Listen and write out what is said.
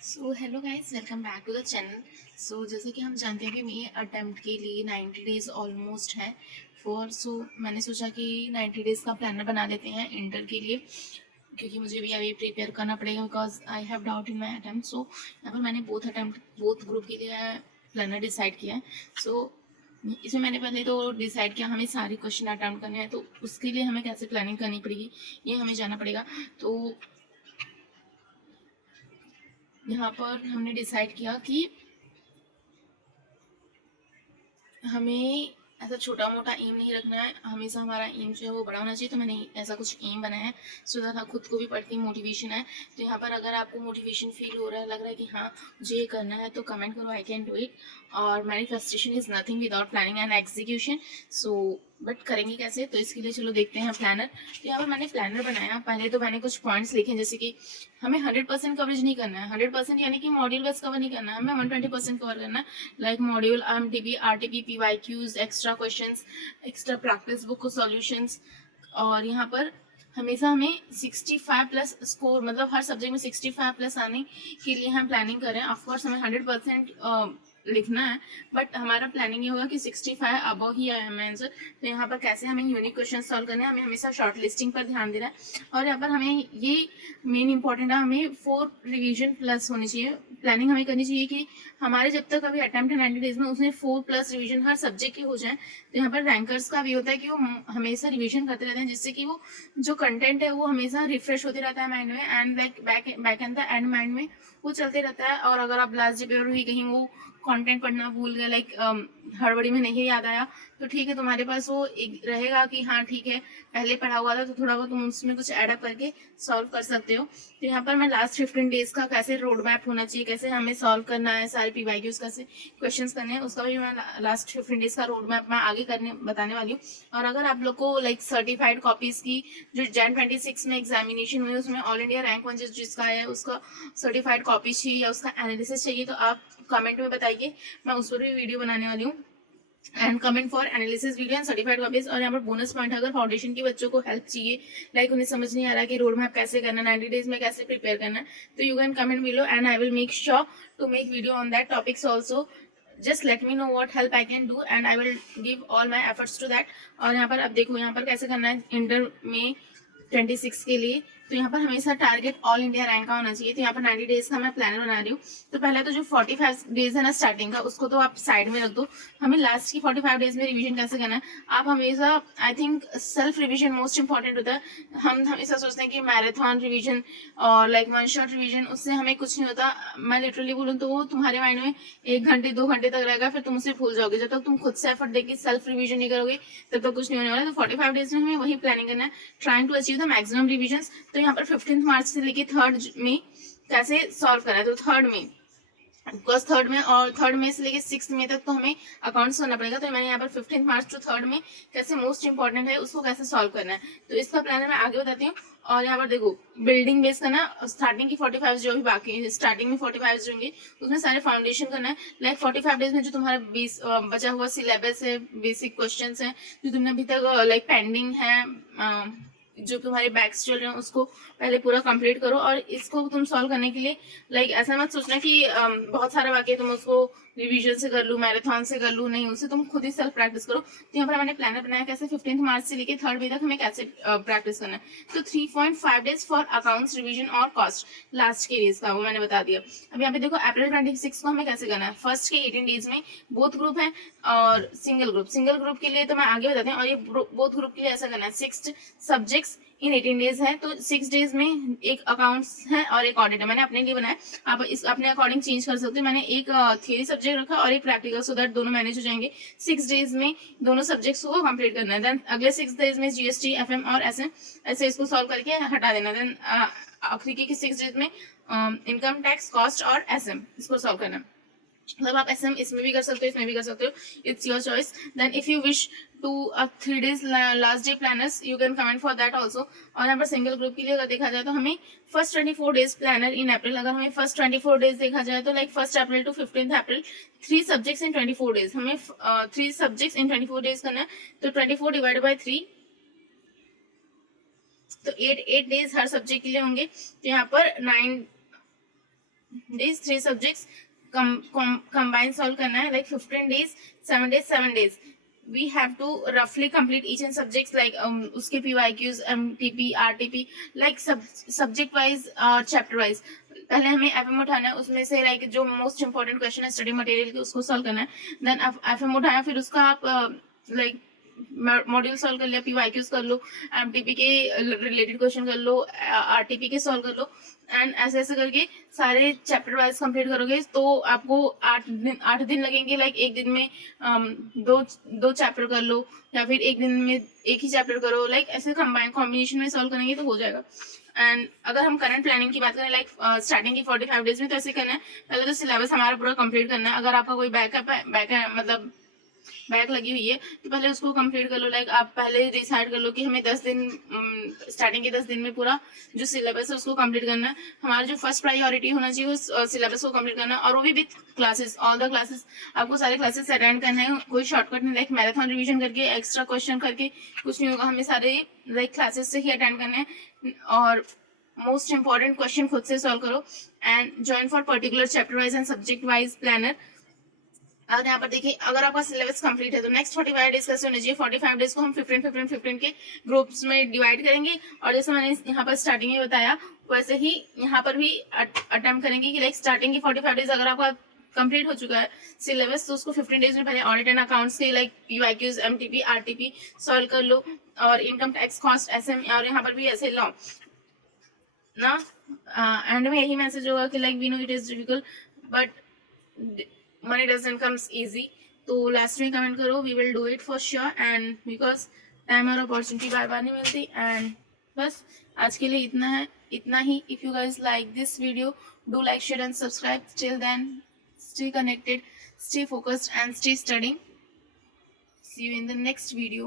So hello guys, welcome back to the channel. So जैसे कि हम जानते हैं कि मेरे अटेम्प्ट के लिए 90 डेज ऑलमोस्ट है मैंने सोचा कि 90 डेज़ का प्लानर बना लेते हैं इंटर के लिए, क्योंकि मुझे भी अभी प्रिपेयर करना पड़ेगा because I have doubt in my attempt. यहाँ पर मैंने बोथ ग्रुप के लिए प्लानर डिसाइड किया है। इसमें मैंने पहले तो डिसाइड किया हमें सारे क्वेश्चन अटेम्प्ट करने हैं, तो उसके लिए हमें कैसे प्लानिंग करनी पड़ेगी ये हमें जाना पड़ेगा। तो यहाँ पर हमने डिसाइड किया कि हमें ऐसा छोटा मोटा एम नहीं रखना है, हमेशा हमारा एम जो है वो बड़ा होना चाहिए। तो मैंने ऐसा कुछ एम बनाया है सो दैट खुद को भी पढ़ती मोटिवेशन है। तो यहाँ पर अगर आपको मोटिवेशन फील हो रहा है, लग रहा है कि हाँ मुझे ये करना है, तो कमेंट करो, आई कैन डू इट। और manifestation is nothing without planning and execution. But करेंगे कैसे, तो इसके लिए चलो देखते हैं प्लानर। तो यहाँ पर मैंने प्लानर बनाया। पहले तो मैंने कुछ पॉइंट्स लिखे, जैसे कि हमें 100% कवरेज नहीं करना है। 100% यानी कि मॉड्यूल बस कवर नहीं करना है, हमें 120% कवर करना है। Like module, IMDb, RTP, PYQs, extra questions, extra practice book solutions. और यहाँ पर हमेशा हमें 65 प्लस स्कोर, मतलब हर सब्जेक्ट में 65 प्लस आने के लिए हम प्लानिंग करें। ऑफकोर्स हमें 100% लिखना है, बट हमारा प्लानिंग ये होगा कि 65 अबव ही आए हमें आंसर। तो यहाँ पर कैसे हमें यूनिक क्वेश्चन सॉल्व करने हैं, हमें हमेशा शॉर्ट लिस्टिंग पर ध्यान देना है। और यहाँ पर हमें ये मेन इंपॉर्टेंट है, हमें 4 रिवीजन प्लस होनी चाहिए। प्लानिंग हमें करनी चाहिए कि हमारे जब तक अभी अटेम्प्ट है 90 डेज में, उसमें 4 प्लस रिवीजन हर सब्जेक्ट के हो जाए। तो यहाँ पर रैंकर्स का भी होता है कि वो हमेशा रिवीजन करते रहते हैं, जिससे कि वो जो कंटेंट है वो हमेशा रिफ्रेश होते रहता है माइंड में, and like back and the end mind में वो चलते रहता है। और अगर आप लास्ट डे पे भी कहीं वो कंटेंट पढ़ना भूल गए, लाइक हड़बड़ी में नहीं याद आया, तो ठीक है, तुम्हारे पास वो एक रहेगा कि हाँ ठीक है पहले पढ़ा हुआ था, तो थोड़ा बहुत तुम उसमें कुछ एडअप करके सॉल्व कर सकते हो। तो यहाँ पर मैं लास्ट 15 डेज का कैसे रोड मैप होना चाहिए, कैसे हमें सॉल्व करना है, सारे PYQs कैसे क्वेश्चंस करने हैं, उसका भी मैं लास्ट 15 डेज का रोड मैप मैं आगे करने बताने वाली हूँ। और अगर आप लोग को लाइक सर्टिफाइड कॉपीज की जो Jan 26 में एग्जामिनेशन हुई, उसमें ऑल इंडिया रैंक 1 जिसका है उसका सर्टिफाइड कॉपी चाहिए या उसका एनालिसिस चाहिए, तो आप कमेंट में बताइए, मैं उस पर भी वीडियो बनाने वाली हूँ। And comment for analysis video and certified copies. और यहाँ पर बोनस पॉइंट, अगर फाउंडेशन के बच्चों को हेल्प चाहिए, लाइक उन्हें समझ नहीं आ रहा कि रोड मैप कैसे करना है, 90 डेज में कैसे प्रिपेयर करना है, तो you can comment below and I will make sure to make video on that topics also. Just let me know what help I can do and I will give all my efforts to that. और यहाँ पर अब देखो, यहाँ पर कैसे करना है इंटर में 26 के लिए। तो यहाँ पर हमेशा टारगेट ऑल इंडिया रैंक का होना चाहिए। तो यहाँ पर 90 डेज का मैं प्लानर बना रही हूँ। तो पहले तो जो 45 डेज है ना स्टार्टिंग का, उसको तो आप साइड में रख दो। हमें लास्ट की 45 डेज में रिवीजन कैसे करना है, आप हमेशा, I think self revision most important होता है। हम हमेशा सोचते हैं कि मैराथन रिवीजन और लाइक 1 शॉट रिवीजन, उससे हमें कुछ नहीं होता। मैं लिटरली बोलूँ तो वो तुम्हारे माइंड में 1 घंटे 2 घंटे तक रहेगा, फिर तुम उसे भूल जाओगे। जब तक तुम खुद से एफर्ट देके सेल्फ रिवीजन नहीं करोगे, तब तक कुछ नहीं होने वाला। तो 45 डेज में हमें वही प्लानिंग करना है, trying to achieve the maximum revision. तो यहाँ पर 15 मार्च से लेके 3 में कैसे सॉल्व करा है, तो 3 में, बिकॉज 3 में और 3 में से लेके 6 में तक तो हमें अकाउंट्स करना पड़ेगा। तो मैंने यहाँ पर 15 मार्च टू 3 में कैसे मोस्ट इंपॉर्टेंट है उसको कैसे सॉल्व करना है, तो इसका प्लान मैं आगे बताती हूँ। और यहाँ पर देखो, बिल्डिंग बेस करना, स्टार्टिंग की 45 जो भी बाकी है, स्टार्टिंग में 45 जो होंगे उसमें सारे फाउंडेशन करना है। लाइक 45 डेज में जो तुम्हारा 20 बचा हुआ सिलेबस है, बेसिक क्वेश्चन है जो तुमने अभी तक लाइक पेंडिंग है, जो तुम्हारे बैक्स चल रहे हैं, उसको पहले पूरा कंप्लीट करो। और इसको तुम सॉल्व करने के लिए लाइक ऐसा मत सोचना कि बहुत सारा बाकी है, तुम उसको रिवीजन से कर लूँ, मैराथन से कर लूँ, नहीं, उसे तुम खुद ही सेल्फ प्रैक्टिस करो। तो यहाँ पर मैंने प्लानर बनाया कैसे 15 मार्च से लेकर 3 तक हमें कैसे प्रैक्टिस करना है। तो 3.5 डेज फॉर अकाउंट्स, रिवीजन और कॉस्ट, लास्ट के डेज का वो मैंने बता दिया। अब यहाँ पे देखो, अप्रैल 26 को हमें कैसे करना है। फर्स्ट के 18 डेज में बोथ ग्रुप है और सिंगल ग्रुप के लिए तो मैं आगे बताती हूँ। और ये बोथ ग्रुप के लिए ऐसा करना है, 6 सब्जेक्ट्स इन 18 डेज है। तो 6 डेज में एक अकाउंट्स है और एक ऑडिट है, मैंने अपने लिए बनाया। आप इस अपने अकॉर्डिंग चेंज कर सकते हो। मैंने एक थियरी सब्जेक्ट रखा और एक प्रैक्टिकल, सो दैट दोनों मैनेज हो जाएंगे। 6 डेज में दोनों सब्जेक्ट्स को कंप्लीट करना है। देन अगले 6 डेज में GST, FM और SM ऐसे इसको सॉल्व करके हटा देना। देन आखिरी के 6 डेज में इनकम टैक्स, कॉस्ट और SM इसको सॉल्व करना है। मतलब आप SM इसमें भी कर सकते हो, इसमें भी कर सकते हो, it's your choice. Then if you wish to 3 days last day planners, you can comment for that also. और यहाँ पर सिंगल ग्रुप के लिए अगर देखा जाए तो हमें first 24 days planner in April, अगर हमें फर्स्ट 24 डेज देखा जाए तो like 1 April to 15 April 3 subjects in 24 days, हमें 3 सब्जेक्ट्स इन 24 डेज करना है। तो 24 डिवाइड बाई 3, तो 8 डेज हर सब्जेक्ट के लिए होंगे। तो यहाँ पर 9 days 3 subjects combine solve करना है, like 15 days 7 days 7 days. We have to roughly complete each and subjects like उसके PYQs, MTP, RTP, like subject wise और chapter wise. पहले हमें FM उठाना है, उसमें से like जो most important question है study material के उसको solve करना है. Then FM उठाया, फिर उसका आप like मॉड्यूल सॉल्व कर लिया, PYQs कर लो, MTP के रिलेटेड क्वेश्चन कर लो, RTP के सॉल्व कर लो, एंड ऐसे ऐसे करके सारे चैप्टर वाइज कंप्लीट करोगे तो आपको 8 दिन लगेंगे. लाइक एक दिन में दो चैप्टर कर लो, या फिर एक दिन में एक ही चैप्टर करो. लाइक ऐसे कॉम्बिनेशन में सॉल्व करेंगे तो हो जाएगा. एंड अगर हम करंट प्लानिंग की बात करें, लाइक स्टार्टिंग की 45 डेज में, तो ऐसे करना है. पहले तो सिलेबस हमारा पूरा कंप्लीट करना है. अगर आपका कोई बैक है मतलब बैक लगी हुई है, तो पहले उसको कंप्लीट कर लो. लाइक आप पहले डिसाइड कर लो कि हमें 10 दिन स्टार्टिंग के 10 दिन में पूरा जो सिलेबस है उसको कंप्लीट करना है. हमारा जो फर्स्ट प्रायोरिटी होना चाहिए वो सिलेबस को कंप्लीट करना है, और वो भी with classes, all the classes. आपको सारे क्लासेस अटेंड करना है, कोई शॉर्टकट नहीं. लाइक मैराथन रिविजन करके एक्स्ट्रा क्वेश्चन करके कुछ नहीं होगा, हमें सारे लाइक क्लासेस से ही अटेंड करना है. और मोस्ट इंपॉर्टेंट क्वेश्चन खुद से सॉल्व करो, and join for particular chapter wise and subject wise planner. और यहाँ पर देखिए, अगर आपका सिलेबस कंप्लीट है तो नेक्स्ट 45 डेज कैसे होने चाहिए. 45 डेज को हम 15 के ग्रुप्स में डिवाइड करेंगे, और जैसे मैंने यहाँ पर स्टार्टिंग में बताया वैसे ही यहाँ पर भी अटेम्प्ट करेंगे कि लाइक स्टार्टिंग की 45 डेज अगर आपका कंप्लीट हो चुका है सिलेबस, तो उसको 15 डेज में पहले ऑडिट एंड अकाउंट्स के like PYQs, MTP, RTP solve कर लो, और इनकम टैक्स, कॉस्ट, SM, और यहाँ पर भी ऐसे लॉ ना. एंड में यही मैसेज होगा कि like we know it is difficult but money doesn't comes easy. तो लास्ट में कमेंट करो, we will do it for sure. And because time और अपॉर्चुनिटी बार बार नहीं मिलती. एंड बस आज के लिए इतना ही. If you guys like this video, do like, share and subscribe. Till then, stay connected, stay focused, and stay studying. See you in the next video.